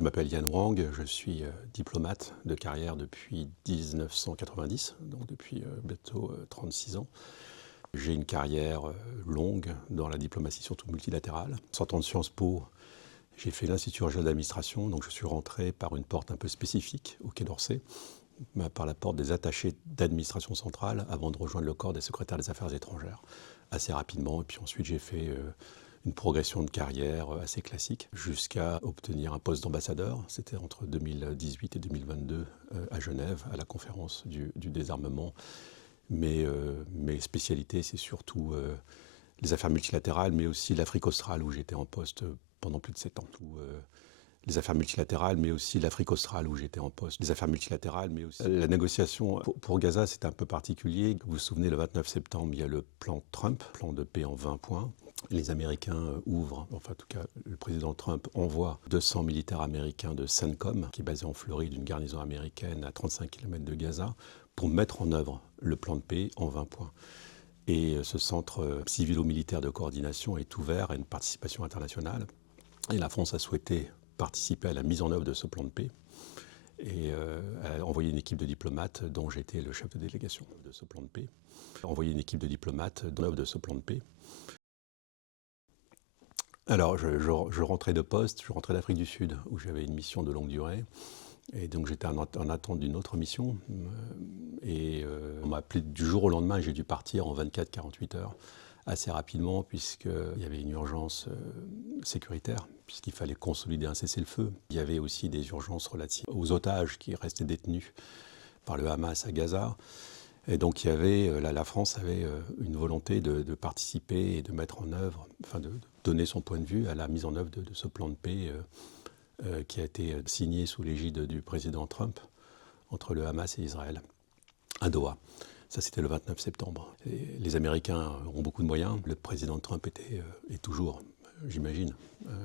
Je m'appelle Yan Wang, je suis diplomate de carrière depuis 1990, donc depuis bientôt 36 ans. J'ai une carrière longue dans la diplomatie, surtout multilatérale. Sortant de Sciences Po, j'ai fait l'Institut régional d'administration, donc je suis rentré par une porte un peu spécifique au Quai d'Orsay, par la porte des attachés d'administration centrale, avant de rejoindre le corps des secrétaires des affaires étrangères, assez rapidement. Et puis ensuite, j'ai fait une progression de carrière assez classique, jusqu'à obtenir un poste d'ambassadeur. C'était entre 2018 et 2022 à Genève, à la conférence du désarmement. Mais mes spécialités, c'est surtout les affaires multilatérales, mais aussi l'Afrique australe, où j'étais en poste pendant plus de 7 ans. Les affaires multilatérales, mais aussi l'Afrique australe, où j'étais en poste. Les affaires multilatérales, mais aussi la négociation. Pour Gaza, c'est un peu particulier. Vous vous souvenez, le 29 septembre, il y a le plan Trump, plan de paix en 20 points. Les Américains ouvrent, enfin en tout cas le président Trump envoie 200 militaires américains de CENTCOM, qui est basé en Floride, une garnison américaine à 35 km de Gaza, pour mettre en œuvre le plan de paix en 20 points. Et ce centre civilo-militaire de coordination est ouvert à une participation internationale. Et la France a souhaité participer à la mise en œuvre de ce plan de paix et a envoyé une équipe de diplomates dont j'étais le chef de délégation de ce plan de paix. Envoyé une équipe de diplomates dans l'œuvre de ce plan de paix. Alors, je rentrais de poste, je rentrais d'Afrique du Sud, où j'avais une mission de longue durée. Et donc, j'étais en attente d'une autre mission. Et on m'a appelé du jour au lendemain et j'ai dû partir en 24-48 heures, assez rapidement, puisqu'il y avait une urgence sécuritaire, puisqu'il fallait consolider un cessez-le-feu. Il y avait aussi des urgences relatives aux otages qui restaient détenus par le Hamas à Gaza. Et donc, la France avait une volonté de participer et de mettre en œuvre, enfin de donner son point de vue à la mise en œuvre de ce plan de paix qui a été signé sous l'égide du président Trump entre le Hamas et Israël, à Doha. Ça, c'était le 29 septembre. Et les Américains ont beaucoup de moyens. Le président Trump est toujours, j'imagine,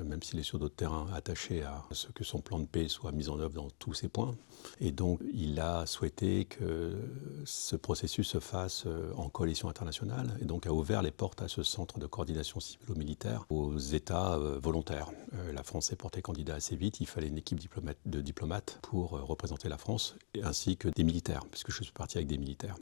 même s'il est sur d'autres terrains, attaché à ce que son plan de paix soit mis en œuvre dans tous ses points. Et donc, il a souhaité que ce processus se fasse en coalition internationale, et donc a ouvert les portes à ce centre de coordination civilo-militaire aux États volontaires. La France s'est portée candidat assez vite. Il fallait une équipe de diplomates pour représenter la France, ainsi que des militaires, puisque je suis parti avec des militaires.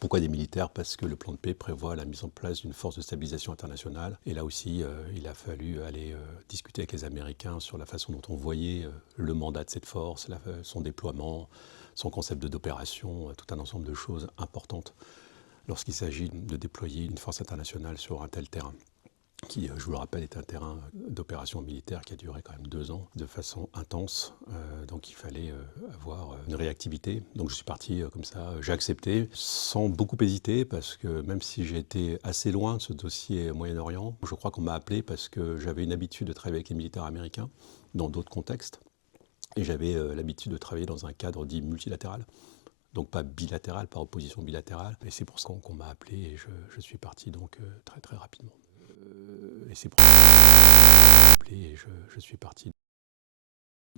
Pourquoi des militaires? Parce que le plan de paix prévoit la mise en place d'une force de stabilisation internationale. Et là aussi, il a fallu aller discuter avec les Américains sur la façon dont on voyait le mandat de cette force, son déploiement, son concept d'opération, tout un ensemble de choses importantes lorsqu'il s'agit de déployer une force internationale sur un tel terrain, qui, je vous le rappelle, est un terrain d'opération militaire qui a duré quand même 2 ans de façon intense. Donc il fallait avoir une réactivité. Donc je suis parti comme ça, j'ai accepté sans beaucoup hésiter, parce que même si j'ai été assez loin de ce dossier Moyen-Orient, je crois qu'on m'a appelé parce que j'avais une habitude de travailler avec les militaires américains dans d'autres contextes. Et j'avais l'habitude de travailler dans un cadre dit multilatéral. Donc pas bilatéral, par opposition bilatérale. Et c'est pour ça qu'on m'a appelé et je suis parti donc très très rapidement. Et c'est pour ça et je suis parti.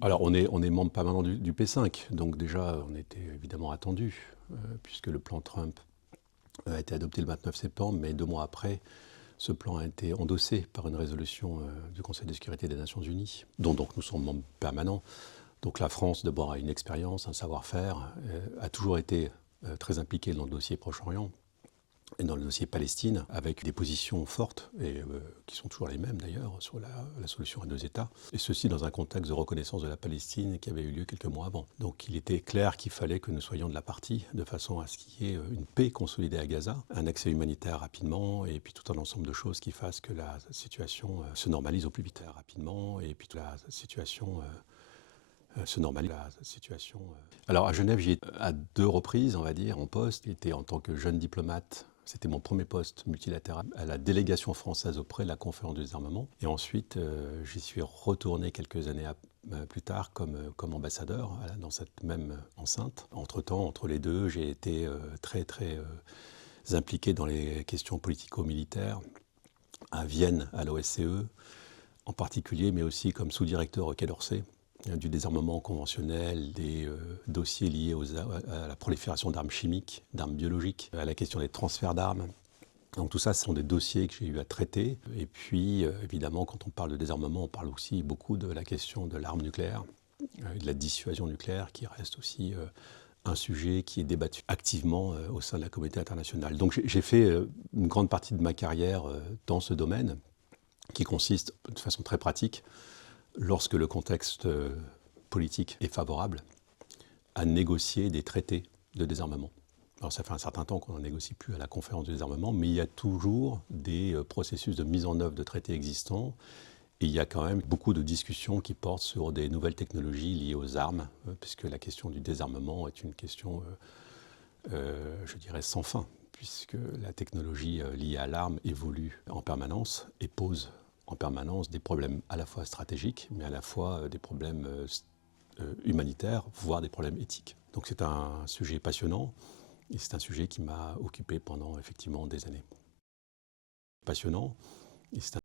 Alors on est membre permanent du P5, donc déjà on était évidemment attendu, puisque le plan Trump a été adopté le 29 septembre, mais 2 mois après, ce plan a été endossé par une résolution du Conseil de sécurité des Nations Unies, dont donc nous sommes membres permanents. Donc la France d'abord a une expérience, un savoir-faire, a toujours été très impliquée dans le dossier Proche-Orient, et dans le dossier Palestine, avec des positions fortes, et qui sont toujours les mêmes d'ailleurs, sur la solution à 2 États, et ceci dans un contexte de reconnaissance de la Palestine qui avait eu lieu quelques mois avant. Donc il était clair qu'il fallait que nous soyons de la partie, de façon à ce qu'il y ait une paix consolidée à Gaza, un accès humanitaire rapidement, et puis tout un ensemble de choses qui fassent que la situation se normalise au plus vite rapidement, et puis toute la situation se normalise. Alors à Genève, j'y étais à 2 reprises, on va dire, en poste. J'étais en tant que jeune diplomate. C'était mon premier poste multilatéral à la délégation française auprès de la conférence du désarmement. Et ensuite, j'y suis retourné quelques années plus tard comme ambassadeur dans cette même enceinte. Entre-temps, entre les deux, j'ai été très très impliqué dans les questions politico-militaires à Vienne, à l'OSCE en particulier, mais aussi comme sous-directeur au Quai d'Orsay du désarmement conventionnel, des dossiers liés à la prolifération d'armes chimiques, d'armes biologiques, à la question des transferts d'armes. Donc tout ça, ce sont des dossiers que j'ai eu à traiter. Et puis, évidemment, quand on parle de désarmement, on parle aussi beaucoup de la question de l'arme nucléaire, de la dissuasion nucléaire, qui reste aussi un sujet qui est débattu activement au sein de la communauté internationale. Donc j'ai fait une grande partie de ma carrière dans ce domaine, qui consiste de façon très pratique, lorsque le contexte politique est favorable, à négocier des traités de désarmement. Alors ça fait un certain temps qu'on n'en négocie plus à la conférence de désarmement, mais il y a toujours des processus de mise en œuvre de traités existants. Et il y a quand même beaucoup de discussions qui portent sur des nouvelles technologies liées aux armes, puisque la question du désarmement est une question, je dirais, sans fin, puisque la technologie liée à l'arme évolue en permanence et pose en permanence des problèmes à la fois stratégiques, mais à la fois des problèmes humanitaires, voire des problèmes éthiques. Donc c'est un sujet passionnant et c'est un sujet qui m'a occupé pendant effectivement des années. Passionnant. Et c'est un...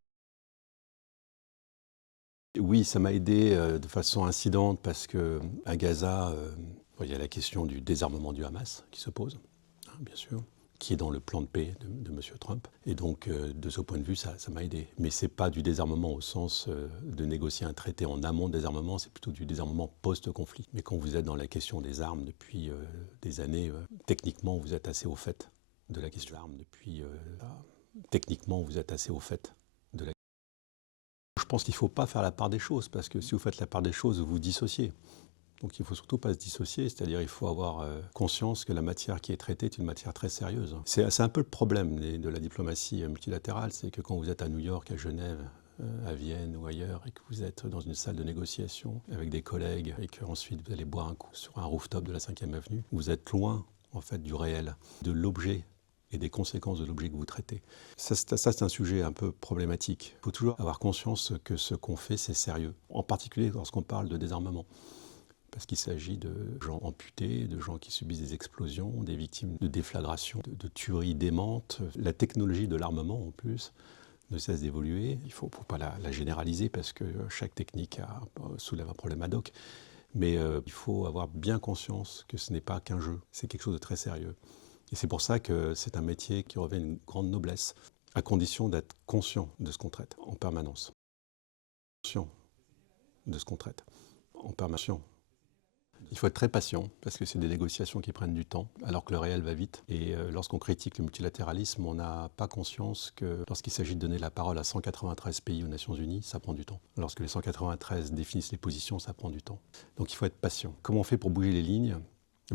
Oui, ça m'a aidé de façon incidente parce qu'à Gaza, il y a la question du désarmement du Hamas qui se pose, hein, bien sûr, qui est dans le plan de paix de M. Trump. Et donc, de ce point de vue, ça m'a aidé. Mais ce n'est pas du désarmement au sens de négocier un traité en amont de désarmement, c'est plutôt du désarmement post-conflit. Mais quand vous êtes dans la question des armes depuis des années, techniquement, vous êtes assez au fait de la question des armes. Techniquement, vous êtes assez au fait de la... Je pense qu'il ne faut pas faire la part des choses, parce que si vous faites la part des choses, vous vous dissociez. Donc il ne faut surtout pas se dissocier, c'est-à-dire il faut avoir conscience que la matière qui est traitée est une matière très sérieuse. C'est un peu le problème de la diplomatie multilatérale, c'est que quand vous êtes à New York, à Genève, à Vienne ou ailleurs, et que vous êtes dans une salle de négociation avec des collègues, et qu'ensuite vous allez boire un coup sur un rooftop de la 5e avenue, vous êtes loin en fait du réel, de l'objet et des conséquences de l'objet que vous traitez. Ça, c'est un sujet un peu problématique. Il faut toujours avoir conscience que ce qu'on fait, c'est sérieux, en particulier lorsqu'on parle de désarmement. Parce qu'il s'agit de gens amputés, de gens qui subissent des explosions, des victimes de déflagrations, de tueries démentes. La technologie de l'armement, en plus, ne cesse d'évoluer. Il ne faut pas la généraliser parce que chaque technique soulève un problème ad hoc. Mais il faut avoir bien conscience que ce n'est pas qu'un jeu, c'est quelque chose de très sérieux. Et c'est pour ça que c'est un métier qui revêt une grande noblesse, à condition d'être conscient de ce qu'on traite en permanence. Conscient de ce qu'on traite en permanence. Il faut être très patient parce que c'est des négociations qui prennent du temps alors que le réel va vite. Et lorsqu'on critique le multilatéralisme, on n'a pas conscience que lorsqu'il s'agit de donner la parole à 193 pays aux Nations Unies, ça prend du temps. Lorsque les 193 définissent les positions, ça prend du temps. Donc il faut être patient. Comment on fait pour bouger les lignes ?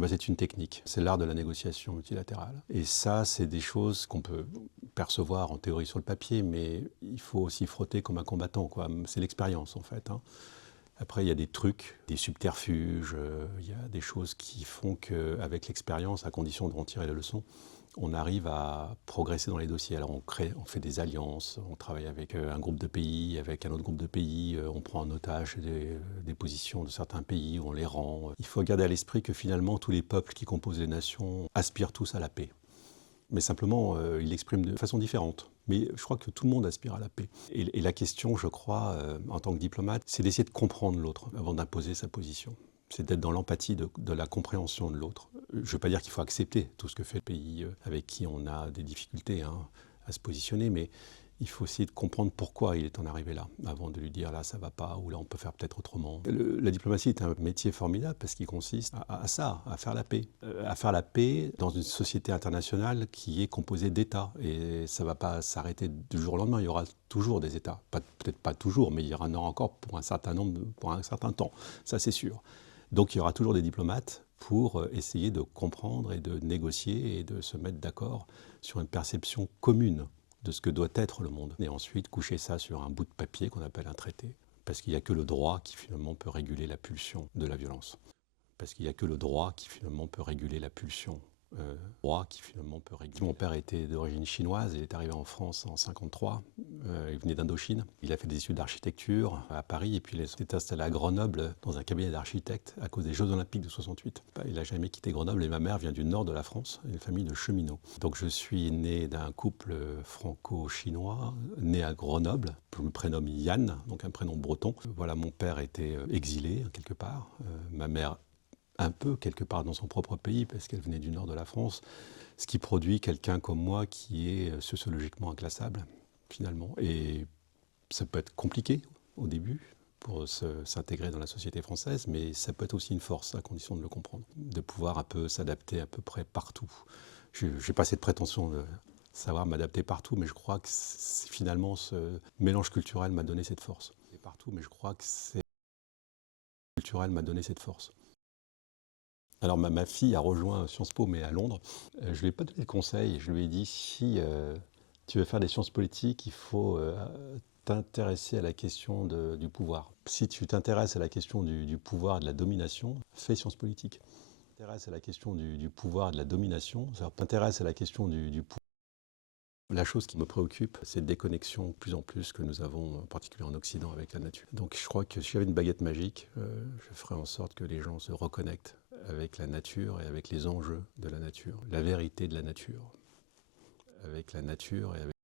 C'est une technique, c'est l'art de la négociation multilatérale. Et ça, c'est des choses qu'on peut percevoir en théorie sur le papier, mais il faut aussi frotter comme un combattant, quoi. C'est l'expérience en fait, hein. Après, il y a des trucs, des subterfuges, il y a des choses qui font qu'avec l'expérience, à condition d'en tirer les leçons, on arrive à progresser dans les dossiers. Alors on fait des alliances, on travaille avec un groupe de pays, avec un autre groupe de pays, on prend en otage des positions de certains pays, on les rend. Il faut garder à l'esprit que finalement, tous les peuples qui composent les nations aspirent tous à la paix. Mais simplement, ils l'expriment de façon différente. Mais je crois que tout le monde aspire à la paix. Et la question, je crois, en tant que diplomate, c'est d'essayer de comprendre l'autre avant d'imposer sa position. C'est d'être dans l'empathie de la compréhension de l'autre. Je ne veux pas dire qu'il faut accepter tout ce que fait le pays avec qui on a des difficultés à se positionner, mais il faut essayer de comprendre pourquoi il est en arrivé là, avant de lui dire là ça va pas, ou là on peut faire peut-être autrement. La diplomatie est un métier formidable parce qu'il consiste à ça, à faire la paix. À faire la paix dans une société internationale qui est composée d'États. Et ça ne va pas s'arrêter du jour au lendemain, il y aura toujours des États. Peut-être pas toujours, mais il y en aura encore pour un certain temps, ça c'est sûr. Donc il y aura toujours des diplomates pour essayer de comprendre et de négocier et de se mettre d'accord sur une perception commune de ce que doit être le monde. Et ensuite, coucher ça sur un bout de papier qu'on appelle un traité. Parce qu'il n'y a que le droit qui finalement peut réguler la pulsion de la violence. Parce qu'il n'y a que le droit qui finalement peut réguler la pulsion. Mon père était d'origine chinoise, il est arrivé en France en 1953, il venait d'Indochine. Il a fait des études d'architecture à Paris et puis il s'est installé à Grenoble dans un cabinet d'architectes à cause des Jeux Olympiques de 68. Il n'a jamais quitté Grenoble et ma mère vient du nord de la France, une famille de cheminots. Donc je suis né d'un couple franco-chinois, né à Grenoble. Je me prénomme Yann, donc un prénom breton. Voilà, mon père était exilé quelque part, ma mère un peu quelque part dans son propre pays parce qu'elle venait du nord de la France. ce qui produit quelqu'un comme moi qui est sociologiquement inclassable, finalement. Et ça peut être compliqué au début pour s'intégrer dans la société française, mais ça peut être aussi une force, à condition de le comprendre, de pouvoir un peu s'adapter à peu près partout. Je n'ai pas cette prétention de savoir m'adapter partout, mais je crois que finalement ce mélange culturel m'a donné cette force. Et partout, mais je crois que c'est culturel m'a donné cette force. Alors ma fille a rejoint Sciences Po, mais à Londres. Je ne lui ai pas donné de conseil. Je lui ai dit, si tu veux faire des sciences politiques, il faut t'intéresser à la question du pouvoir. Si tu t'intéresses à la question du pouvoir et de la domination, fais sciences politiques. Si tu t'intéresses à la question du pouvoir et de la domination, t'intéresses à la question du pouvoir. La chose qui me préoccupe, c'est cette déconnexion de plus en plus que nous avons, en particulier en Occident, avec la nature. Donc je crois que si j'avais une baguette magique, je ferais en sorte que les gens se reconnectent avec la nature et avec les enjeux de la nature, la vérité de la nature, avec la nature et avec